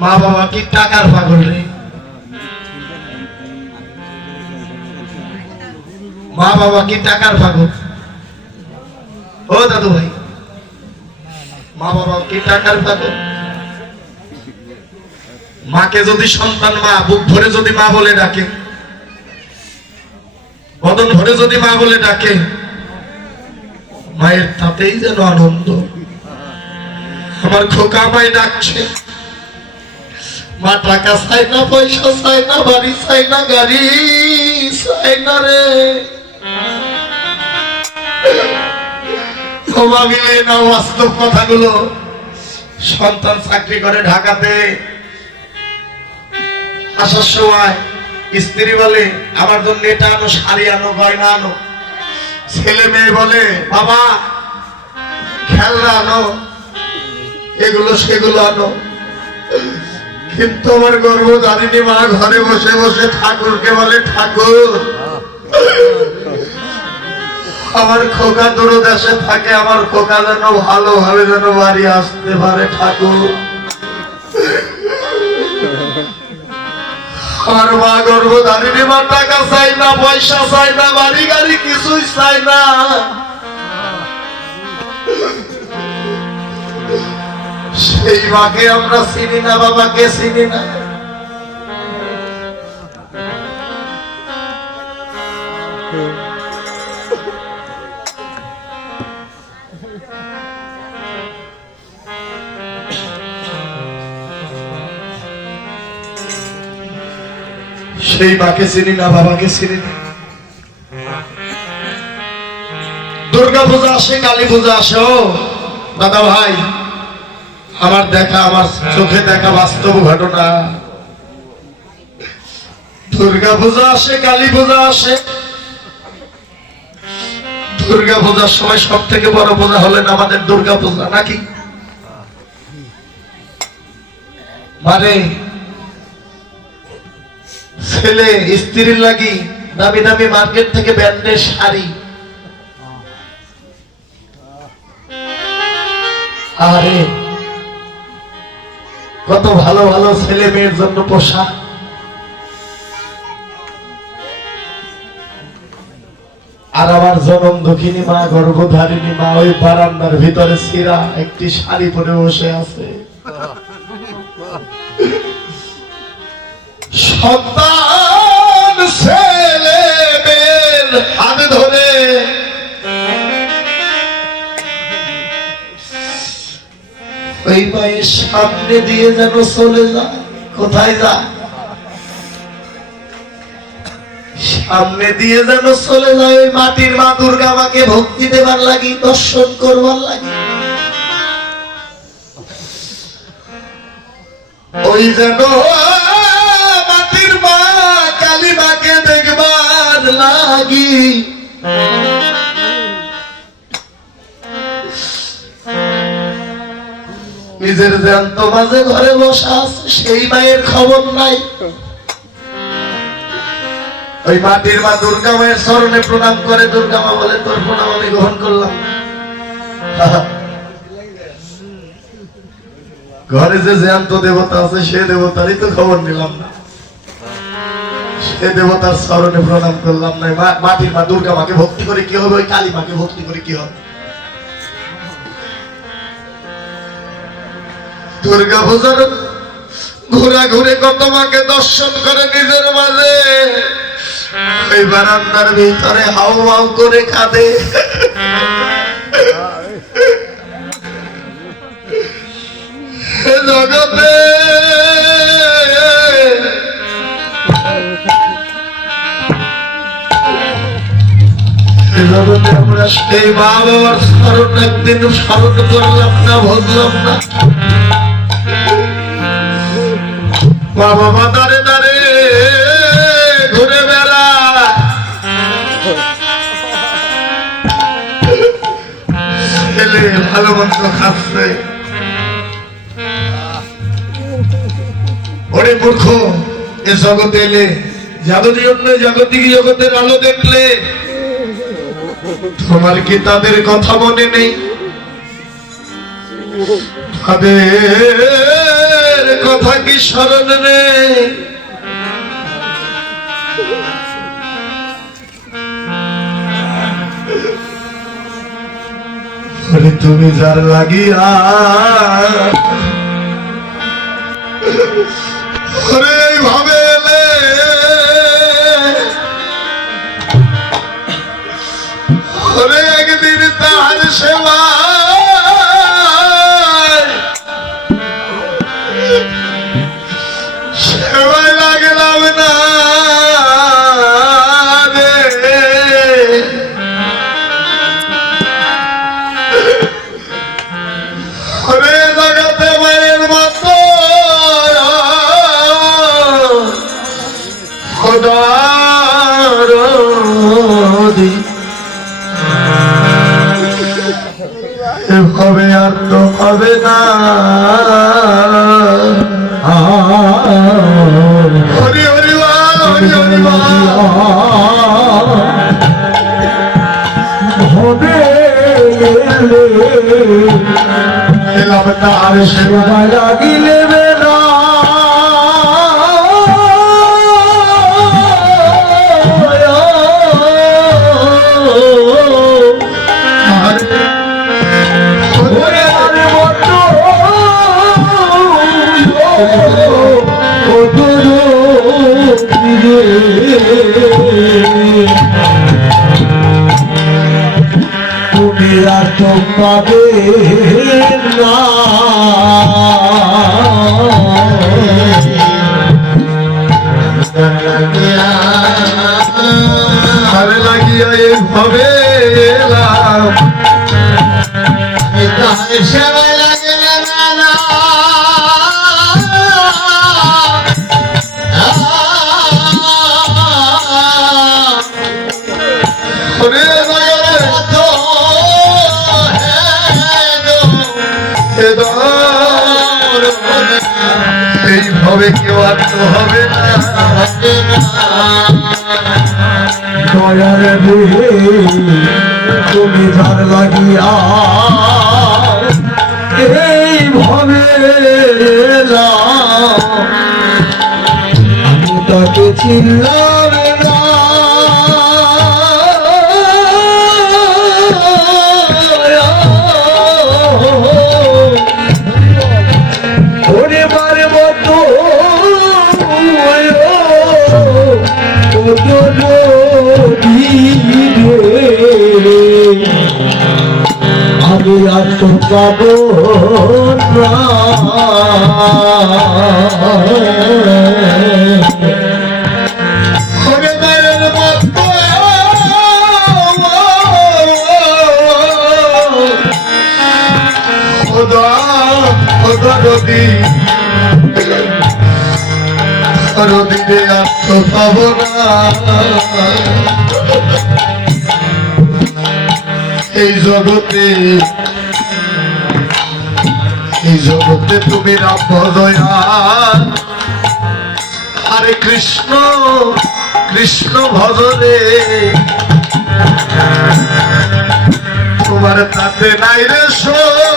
মা বাবা কি টাকার পাগল রে? মা বাবা কি টাকার পাগল? ও দাদু ভাই, মা বাবা কি টাকার পাগল? মাকে যদি সন্তান মা, বুক ভরে যদি মা বলে ডাকে, বদন ভরে যদি মা বলে ডাকে মায়ের তাতেই যেন আনন্দ। আমার খোকা মায় ডাকছে, মা টাকা চাই না, পয়সা চাই না, বাড়ি চাই না, গাড়ি চাই না রে। মিলিয়ে নাও, বাস্তব কথাগুলো। সন্তান চাকরি করে ঢাকাতে আসার সময় স্ত্রী বলে, আমার জন্য এটা আনো, শাড়ি আনো, গয়না আনো। ছেলে মেয়ে বলে, বাবা, খেলনা আনো, এগুলো সেগুলো আনো। কিন্তু আমার গর্ভধারিণী মা ঘরে বসে বসে ঠাকুরকে বলে, ঠাকুর, আমার খোকা দূর দেশে থাকে, আমার খোকা যেন ভালোভাবে যেন বাড়ি আসতে পারে, ঠাকুর। আমার মা গর্ভধারিণী মা টাকা চাই না, পয়সা চাই না, বাড়ি গাড়ি কিছুই চাই না। সেই মাকে আমরা চিনি না, বাবাকে চিনি না। সেই মাকে চিনি না, বাবাকে চিনি না। দুর্গা পূজা আসে, কালী পূজা আসে, ও। দাদা ভাই, আমার দেখা, আমার চোখে দেখা বাস্তব ঘটনা। দুর্গা পূজা আসে, কালী পূজা আসে। দুর্গা পূজার সময় সব থেকে বড় পূজা হলেন আমাদের দুর্গা পূজা, নাকি? মানে ছেলে স্ত্রীর লাগি দামি দামি মার্কেট থেকে ব্যান্ডের শাড়ি। আরে, কত ভালো ভালো ছেলে মেয়ের জন্য পোশাক। আর আমার জনম দক্ষিণী মা, গর্ভধারিণী মা, ওই বারান্দার ভিতরে সিরা একটি শাড়ি পরে বসে আছে। সন্তান! ওই মায়ের সামনে দিয়ে যেন চলে যায়। কোথায় যায়? সামনে দিয়ে যেন চলে যায় মাটির মা দুর্গা মাকে ভক্তি দেবার লাগি, দর্শন করবার লাগি। ওই যেন নিজের জ্যান্ত মাঝে ঘরে বসা আছে, সেই মায়ের খবর নাই। ওই মাটির মা দুর্গা মায়ের স্মরণে প্রণাম করে, দুর্গা মা বলে, তোর প্রণাম আমি গ্রহণ করলাম। ঘরে যে জ্যান্ত দেবতা আছে, সে দেবতারই তো খবর নিলাম না। সে দেবতার স্মরণে প্রণাম করলাম না। মাটির মা দুর্গা মাকে ভক্তি করে কি হবে? ওই কালী মাকে ভক্তি করে কি হবে? দুর্গা পূজার ঘুরা ঘুরে কত মাকে দর্শন করে নিজের মাঝে? ওই বারান্দার ভিতরে হাউ হাউ করে কাঁদে জগতে আমরা সেই মা বাবার স্মরণ একদিন স্মরণ করলাম না, ভুললাম না। মা বাবা দাঁড়ে দাঁড়ে ঘুরে বেড়া ছেলে ভালো মন্দ খাচ্ছে। ওরে মূর্খ, এ জগতে এলে জাগতিক অন্য জাগতিক জগতের আলো দেখলে। তোমার কি তাদের কথা মনে নেই? তাদের কথা কি স্মরণ নেই তুমি যার লাগিয়া এইভাবে তো হবে না। হরি হরি হরি হরি হবে তার সেবা লাগিলে তো পাবে না আরে লাগিয়া এইভাবে এইভাবে কেউ আর তো হবে দয়ার তুমি ধার লাগিয়া এই ভবে তাকে চিনলাম নদীতে আর তো পাবো না এই জগতে এই জগতে তুমি রাম দয়াল। আরে কৃষ্ণ কৃষ্ণ ভজনে। তোমার তাতে নাই রে শুকরে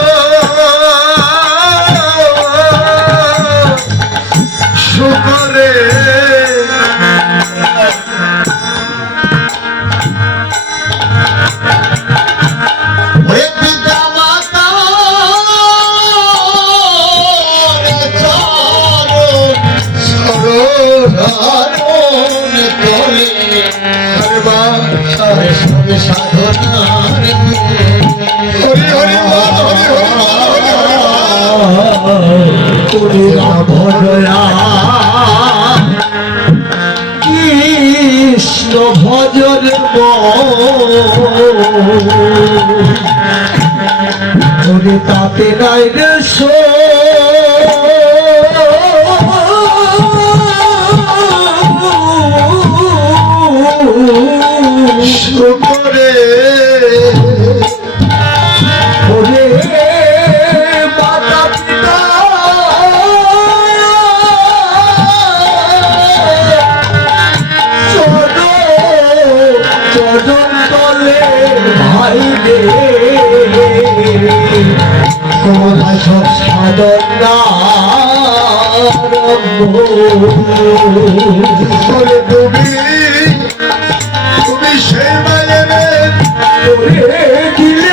কৃষ্ণ ভজন তাতে নাই রে শুকরে তুমি সেই মায়ের দিলে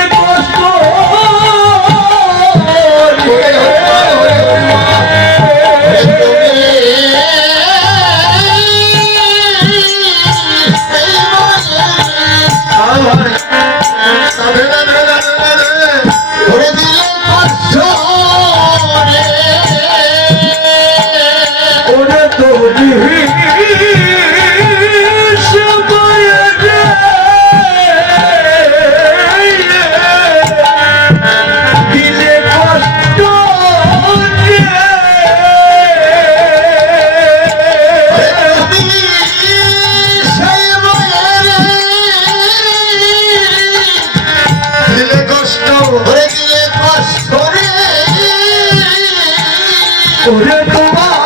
ওরে তোমার।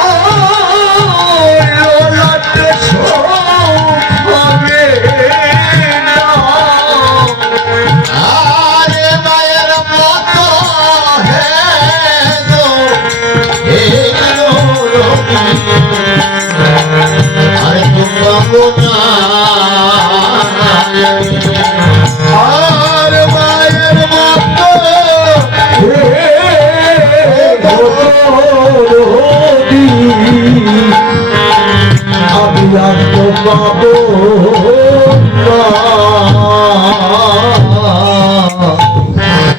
লোলাতে হবে না আরে মায়ের মতো হে গো হে রোগী আরে তোমরা